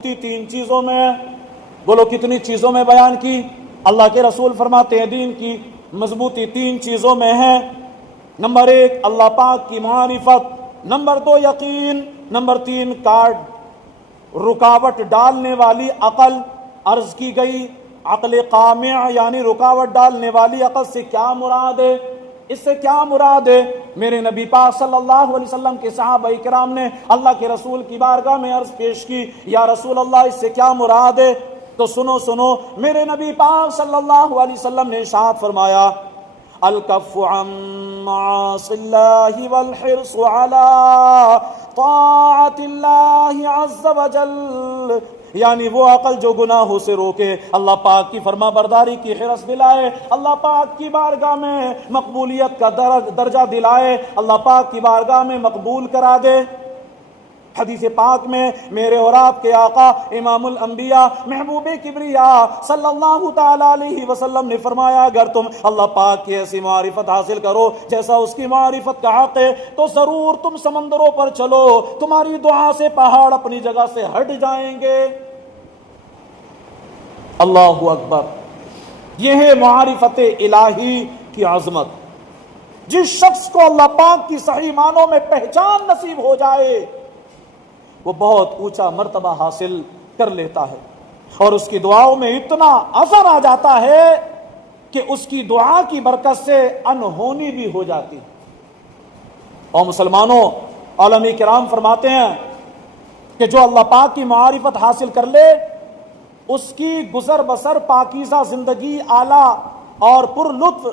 تین چیزوں میں، بولو کتنی چیزوں میں بیان کی؟ اللہ کے رسول فرماتے ہیں دین کی مضبوطی تین چیزوں میں ہے۔ نمبر ایک اللہ پاک کی معرفت، نمبر دو یقین، نمبر تین رکاوٹ ڈالنے والی عقل۔ عرض کی گئی عقل قامع یعنی رکاوٹ ڈالنے والی عقل سے کیا مراد ہے؟ اس سے کیا مراد ہے؟ میرے نبی پاک صلی اللہ علیہ وسلم کے صحابہ کرام نے اللہ کے رسول کی بارگاہ میں عرض پیش کی، یا رسول اللہ اس سے کیا مراد ہے؟ تو سنو میرے نبی پاک صلی اللہ علیہ وسلم نے ارشاد فرمایا الکف عن معاصی اللہ والحرص علی طاعت اللہ عز وجل، یعنی وہ عقل جو گناہوں سے روکے، اللہ پاک کی فرما برداری کی حرص دلائے، اللہ پاک کی بارگاہ میں مقبولیت کا درجہ دلائے، اللہ پاک کی بارگاہ میں مقبول کرا دے۔ حدیث پاک میں میرے اور آپ کے آقا امام الانبیاء محبوب کبریا صلی اللہ تعالی علیہ وسلم نے فرمایا اگر تم اللہ پاک کی ایسی معرفت حاصل کرو جیسا اس کی معرفت کا حق ہے تو ضرور تم سمندروں پر چلو، تمہاری دعا سے پہاڑ اپنی جگہ سے ہٹ جائیں گے۔ اللہ اکبر، یہ ہے معرفت الہی کی عظمت۔ جس شخص کو اللہ پاک کی صحیح معنوں میں پہچان نصیب ہو جائے وہ بہت اونچا مرتبہ حاصل کر لیتا ہے، اور اس کی دعاؤں میں اتنا اثر آ جاتا ہے کہ اس کی دعا کی برکت سے انہونی بھی ہو جاتی ہے۔ اور مسلمانوں، علماء کرام فرماتے ہیں کہ جو اللہ پاک کی معرفت حاصل کر لے اس کی گزر بسر پاکیزہ زندگی اعلیٰ اور پر لطف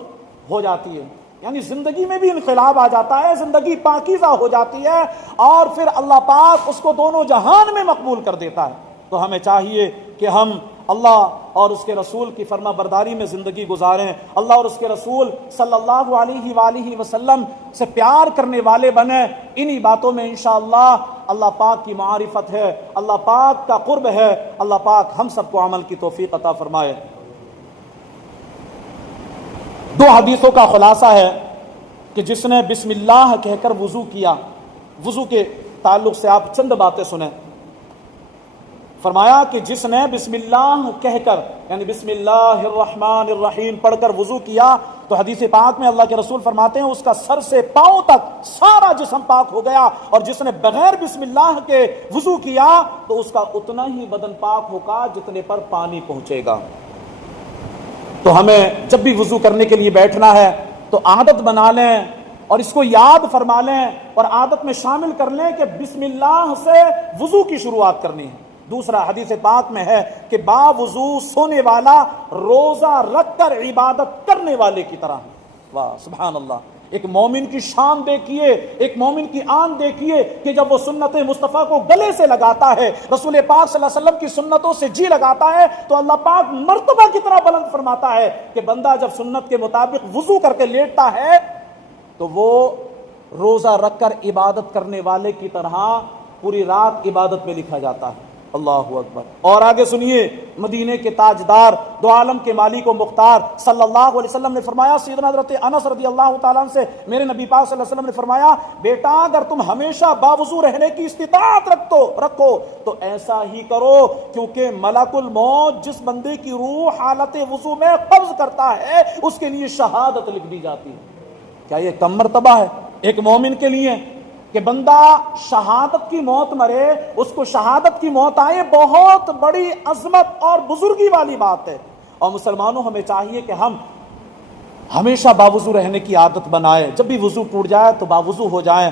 ہو جاتی ہے، یعنی زندگی میں بھی انقلاب آ جاتا ہے، زندگی پاکیزہ ہو جاتی ہے، اور پھر اللہ پاک اس کو دونوں جہان میں مقبول کر دیتا ہے۔ تو ہمیں چاہیے کہ ہم اللہ اور اس کے رسول کی فرما برداری میں زندگی گزاریں، اللہ اور اس کے رسول صلی اللہ علیہ وآلہ وسلم سے پیار کرنے والے بنیں۔ انہی باتوں میں انشاءاللہ اللہ پاک کی معرفت ہے، اللہ پاک کا قرب ہے۔ اللہ پاک ہم سب کو عمل کی توفیق عطا فرمائے۔ دو حدیثوں کا خلاصہ ہے کہ جس نے بسم اللہ کہہ کر وضو کیا، وضو کے تعلق سے آپ چند باتیں سنیں۔ فرمایا کہ جس نے بسم اللہ کہہ کر یعنی بسم اللہ الرحمن الرحیم پڑھ کر وضو کیا تو حدیث پاک میں اللہ کے رسول فرماتے ہیں اس کا سر سے پاؤں تک سارا جسم پاک ہو گیا، اور جس نے بغیر بسم اللہ کے وضو کیا تو اس کا اتنا ہی بدن پاک ہوگا جتنے پر پانی پہنچے گا۔ تو ہمیں جب بھی وضو کرنے کے لیے بیٹھنا ہے تو عادت بنا لیں اور اس کو یاد فرما لیں اور عادت میں شامل کر لیں کہ بسم اللہ سے وضو کی شروعات کرنی ہے۔ دوسرا حدیث پاک میں ہے کہ با وضو سونے والا روزہ رکھ کر عبادت کرنے والے کی طرح ہے۔ واہ سبحان اللہ، ایک مومن کی شان دیکھیے، ایک مومن کی آن دیکھیے کہ جب وہ سنت مصطفیٰ کو گلے سے لگاتا ہے، رسول پاک صلی اللہ علیہ وسلم کی سنتوں سے جی لگاتا ہے تو اللہ پاک مرتبہ کتنا بلند فرماتا ہے کہ بندہ جب سنت کے مطابق وضو کر کے لیٹتا ہے تو وہ روزہ رکھ کر عبادت کرنے والے کی طرح پوری رات عبادت میں لکھا جاتا ہے۔ اللہ اکبر۔ اور آگے سنیے، مدینے کے تاجدار دو عالم کے مالک و مختار صلی اللہ علیہ وسلم نے فرمایا، سیدنا حضرت انس رضی اللہ تعالیٰ عنہ سے میرے نبی پاک صلی اللہ علیہ وسلم نے فرمایا بیٹا اگر تم ہمیشہ باوضو رہنے کی استطاعت رکھو تو ایسا ہی کرو، کیونکہ ملک الموت جس بندے کی روح حالت وضو میں قبض کرتا ہے اس کے لیے شہادت لکھ دی جاتی ہے۔ کیا یہ کم مرتبہ ہے ایک مومن کے لیے کہ بندہ شہادت کی موت مرے، اس کو شہادت کی موت آئے؟ بہت بڑی عظمت اور بزرگی والی بات ہے۔ اور مسلمانوں ہمیں چاہیے کہ ہم ہمیشہ باوضو رہنے کی عادت بنائیں، جب بھی وضو ٹوٹ جائے تو باوضو ہو جائیں۔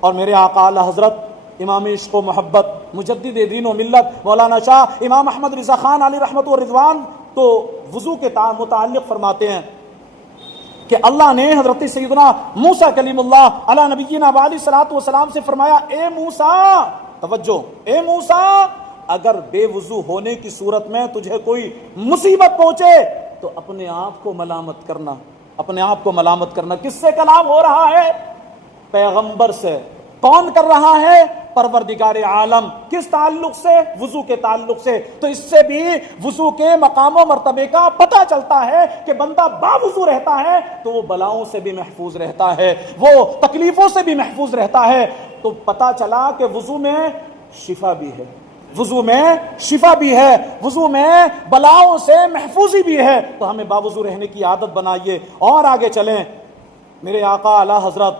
اور میرے آقا اعلی حضرت امام عشق و محبت مجدد دین و ملت مولانا شاہ امام احمد رضا خان علی رحمت و رضوان تو وضو کے متعلق فرماتے ہیں کہ اللہ نے حضرت سیدنا موسیٰ کلیم اللہ علی نبینا علیہ الصلوۃ والسلام سے فرمایا اے موسیٰ، توجہ، اے موسیٰ اگر بے وضو ہونے کی صورت میں تجھے کوئی مصیبت پہنچے تو اپنے آپ کو ملامت کرنا، اپنے آپ کو ملامت کرنا۔ کس سے کلام ہو رہا ہے؟ پیغمبر سے۔ کون کر رہا ہے؟ پروردگار عالم۔ کس تعلق سے؟ وضو کے تعلق سے۔ تو اس سے بھی وضو کے مقام و مرتبے کا پتہ چلتا ہے کہ بندہ باوضو رہتا ہے تو وہ بلاؤں سے بھی محفوظ رہتا ہے، وہ تکلیفوں سے بھی محفوظ رہتا ہے۔ تو پتہ چلا کہ وضو میں شفا بھی ہے، وضو میں شفا بھی ہے، وضو میں بلاؤں سے محفوظی بھی ہے، تو ہمیں باوضو رہنے کی عادت بنائیے۔ اور آگے چلیں، میرے آقا اعلی حضرت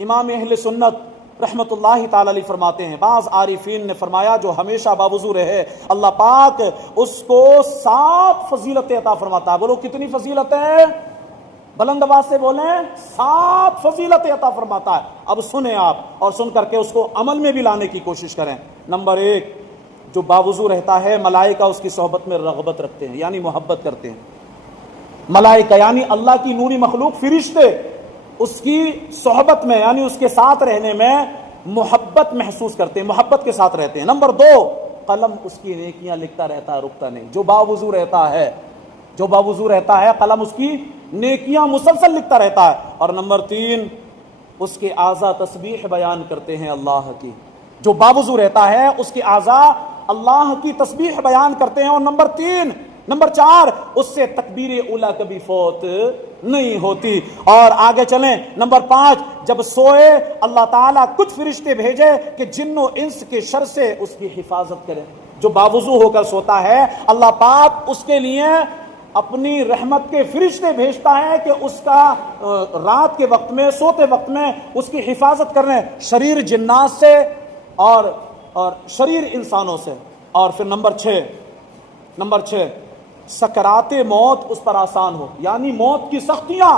امام اہل سنت رحمت اللہ تعالی علیہ فرماتے ہیں، بعض عارفین نے فرمایا جو ہمیشہ باوضو رہے اللہ پاک اس کو 7 فضیلتیں عطا فرماتا ہے۔ بولو کتنی فضیلتیں؟ بلند آواز سے بولیں، 7 فضیلتیں عطا فرماتا ہے۔ اب سنیں آپ، اور سن کر کے اس کو عمل میں بھی لانے کی کوشش کریں۔ نمبر 1، جو باوضو رہتا ہے ملائکہ اس کی صحبت میں رغبت رکھتے ہیں، یعنی محبت کرتے ہیں۔ ملائکہ یعنی اللہ کی نوری مخلوق، فرشتے اس کی صحبت میں یعنی اس کے ساتھ رہنے میں محبت محسوس کرتے ہیں، محبت کے ساتھ رہتے ہیں۔ نمبر 2، قلم اس کی نیکیاں لکھتا رہتا ہے، رکتا نہیں۔ جو باوضو رہتا ہے، جو باوضو رہتا ہے، قلم اس کی نیکیاں مسلسل لکھتا رہتا ہے۔ اور نمبر 3، اس کے اعضاء تسبیح بیان کرتے ہیں اللہ کی۔ جو باوضو رہتا ہے اس کے اعضاء اللہ کی تسبیح بیان کرتے ہیں۔ اور نمبر 4، اس سے تکبیر اولیٰ کبھی فوت نہیں ہوتی۔ اور آگے چلیں، نمبر 5، جب سوئے اللہ تعالیٰ کچھ فرشتے بھیجے کہ جن و انس کے شر سے اس کی حفاظت کرے۔ جو باوضو ہو کر سوتا ہے اللہ پاک اس کے لیے اپنی رحمت کے فرشتے بھیجتا ہے کہ اس کا رات کے وقت میں، سوتے وقت میں اس کی حفاظت کرنے، شریر جنات سے اور شریر انسانوں سے۔ اور پھر نمبر 6، سکرات موت اس پر آسان ہو، یعنی موت کی سختیاں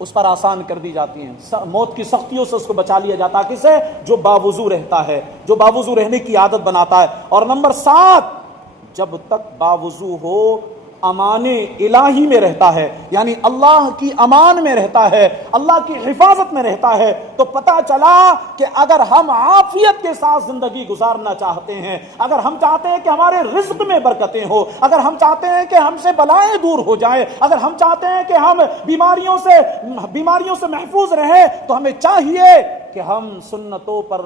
اس پر آسان کر دی جاتی ہیں، موت کی سختیوں سے اس کو بچا لیا جاتا ہے۔ کسے؟ جو باوضو رہتا ہے، جو باوضو رہنے کی عادت بناتا ہے۔ اور نمبر 7، جب تک باوضو ہو امان الہی میں رہتا ہے، یعنی اللہ کی امان میں رہتا ہے، اللہ کی حفاظت میں رہتا ہے، تو پتہ چلا کہ اگر ہم عافیت کے ساتھ زندگی گزارنا چاہتے ہیں، اگر ہم چاہتے ہیں کہ ہمارے رزق میں برکتیں ہو، اگر ہم چاہتے ہیں کہ ہم سے بلائیں دور ہو جائیں، اگر ہم چاہتے ہیں کہ ہم بیماریوں سے محفوظ رہیں، تو ہمیں چاہیے کہ ہم سنتوں پر